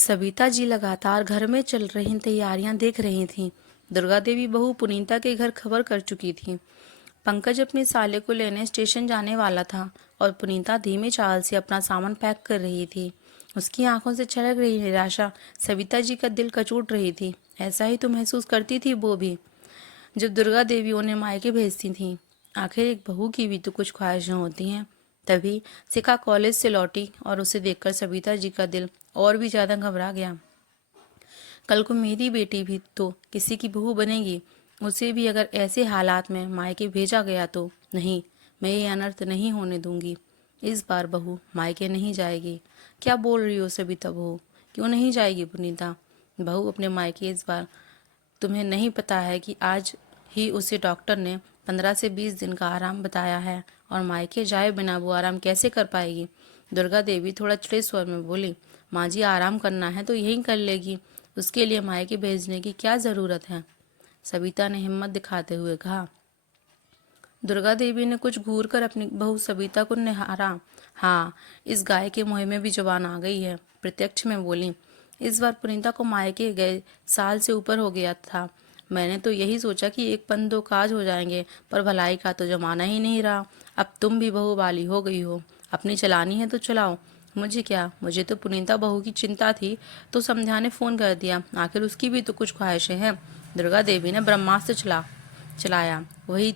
सविता जी लगातार घर में चल रही तैयारियां देख रही थीं। दुर्गा देवी बहू पुनीता के घर खबर कर चुकी थी। पंकज अपने साले को लेने स्टेशन जाने वाला था और पुनीता धीमे चाल से अपना सामान पैक कर रही थी। उसकी आंखों से छलक रही निराशा सविता जी का दिल कचोट रही थी। ऐसा ही तो महसूस करती थी वो भी, जब दुर्गा देवी उन्हें मायके भेजती थीं। आखिर एक बहू की भी तो कुछ ख्वाहिशें होती हैं। तभी शिखा कॉलेज से लौटी और उसे देखकर सविता जी का दिल और भी ज्यादा घबरा गया। कल को मेरी बेटी भी तो किसी की बहू बनेगी, उसे भी अगर ऐसे हालात में मायके भेजा गया तो नहीं, मैं ये अनर्थ नहीं होने दूंगी। इस बार बहू मायके नहीं जाएगी। क्या बोल रही हो सविता बहू, क्यों नहीं जाएगी पुनीता बहू अपने मायके इस बार? तुम्हें नहीं पता है कि आज ही उसे डॉक्टर ने 15 से 20 दिन का आराम बताया है, और मायके जाए बिना वो आराम कैसे कर पाएगी? दुर्गा देवी थोड़ा चिढ़े स्वर में बोली, माँ जी आराम करना है तो यहीं कर लेगी, उसके लिए मायके भेजने की क्या जरूरत है? सविता ने हिम्मत दिखाते हुए कहा। दुर्गा देवी ने कुछ घूर कर अपनी बहू सविता को निहारा। हाँ, इस गाय के मुंह में भी जुबान आ गई है, प्रत्यक्ष में बोली। इस बार पुनीता को मायके गए साल से ऊपर हो गया था। मैंने तो यही सोचा कि एक पन दो काज हो जाएंगे, पर भलाई का तो जमाना ही नहीं रहा। अब तुम भी बहू वाली हो गई हो, अपनी चलानी है तो चलाओ, मुझे क्या? मुझे तो पुनीता बहू की चिंता थी तो समझाने फोन कर दिया, आखिर उसकी भी तो कुछ ख्वाहिशें हैं। दुर्गा देवी ने ब्रह्मास्त्र चलाया। वही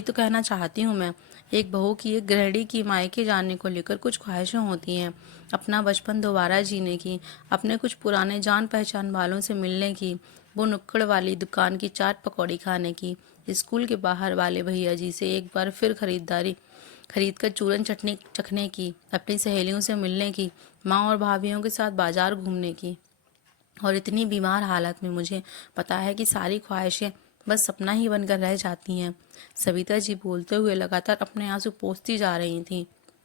तो कहना चाहती हूँ मैं। एक बहू की, एक गृहिणी की मायके जाने को लेकर कुछ ख्वाहिशें होती हैं। अपना बचपन दोबारा जीने की, अपने कुछ पुराने जान पहचान वालों से मिलने की, वो नुक्कड़ वाली दुकान की चाट पकौड़ी खाने की, स्कूल के बाहर वाले भैया जी से एक बार फिर खरीद कर चूरन चटनी चखने की, अपनी सहेलियों से मिलने की, माँ और भाभीियों के साथ बाजार घूमने की। और इतनी बीमार हालत में मुझे पता है कि सारी ख्वाहिशें बस सपना ही बनकर रह जाती हैं। सविता जी बोलते हुए लगातार अपने आंसू पोंछती जा रही थीं।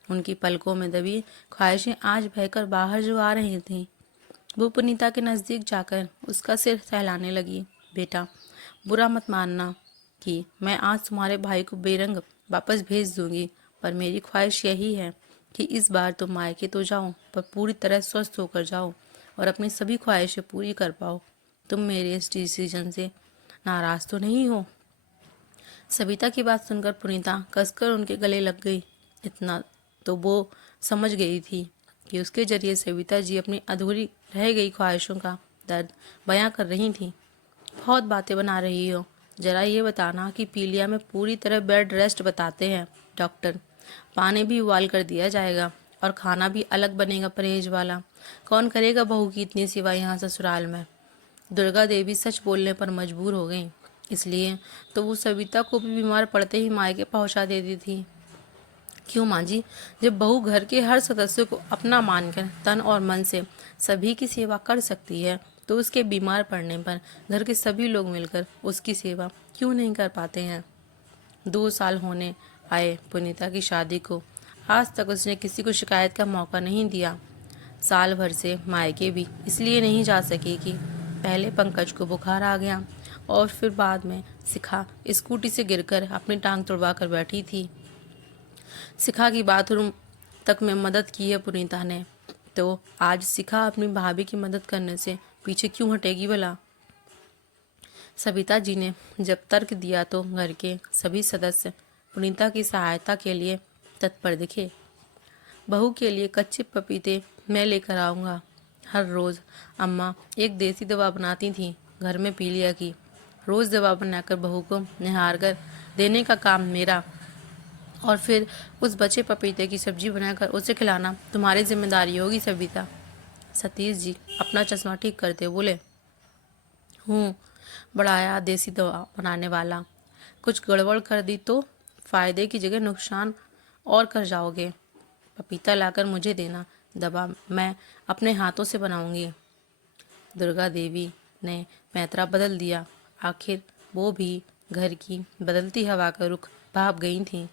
उनकी पलकों में दबी ख्वाहिशें आज बहकर बाहर जो आ रही थीं। वो पुनीता के नज़दीक जाकर उसका सिर सहलाने लगी। बेटा, बुरा मत मानना कि मैं आज तुम्हारे भाई को बेरंग वापस भेज दूंगी, पर मेरी ख्वाहिश यही है कि इस बार तुम मायके तो जाओ, पर पूरी तरह स्वस्थ होकर जाओ और अपनी सभी ख्वाहिशें पूरी कर पाओ। तुम मेरे इस डिसीजन से नाराज तो नहीं हो? सविता की बात सुनकर पुनीता कसकर उनके गले लग गई। इतना तो वो समझ गई थी कि उसके जरिए सविता जी अपनी अधूरी रह गई ख्वाहिशों का दर्द बयां कर रही थी। बहुत बातें बना रही हो, जरा ये बताना कि पीलिया में पूरी तरह बेड रेस्ट बताते हैं डॉक्टर। पानी भी उबाल कर दिया जाएगा और खाना भी अलग बनेगा परहेज वाला। कौन करेगा बहू की इतनी सेवा यहाँ ससुराल में? दुर्गा देवी सच बोलने पर मजबूर हो गई, इसलिए तो वो सविता को भी बीमार पड़ते ही मायके पहुंचा देती थी। क्यों माँ जी? जब बहू घर के हर सदस्य को अपना मानकर तन और मन से सभी की सेवा कर सकती है, तो उसके बीमार पड़ने पर घर के सभी लोग मिलकर उसकी सेवा क्यों नहीं कर पाते हैं? 2 साल होने आए पुनीता की शादी को, आज तक उसने किसी को शिकायत का मौका नहीं दिया। साल भर से मायके भी इसलिए नहीं जा सकी कि पहले पंकज को बुखार आ गया और फिर बाद में शिखा स्कूटी से गिरकर अपनी टांग तुड़वा कर बैठी थी। शिखा की बाथरूम तक में मदद की है पुनीता ने, तो आज शिखा अपनी भाभी की मदद करने से पीछे क्यों हटेगी भला? सविता जी ने जब तर्क दिया तो घर के सभी सदस्य पुनीता की सहायता के लिए तत्पर दिखे। बहू के लिए कच्चे पपीते मैं लेकर आऊँगा। हर रोज़ अम्मा एक देसी दवा बनाती थी घर में पीलिया की। रोज़ दवा बनाकर बहू को निहार कर देने का काम मेरा, और फिर उस बचे पपीते की सब्जी बनाकर उसे खिलाना तुम्हारी जिम्मेदारी होगी सविता। सतीश जी अपना चश्मा ठीक करते बोले। हूँ, बढ़ाया देसी दवा बनाने वाला। कुछ गड़बड़ कर दी तो फायदे की जगह नुकसान और कर जाओगे। पपीता लाकर मुझे देना, दवा मैं अपने हाथों से बनाऊंगी। दुर्गा देवी ने पैंतरा बदल दिया। आखिर वो भी घर की बदलती हवा का रुख भाप गई थी।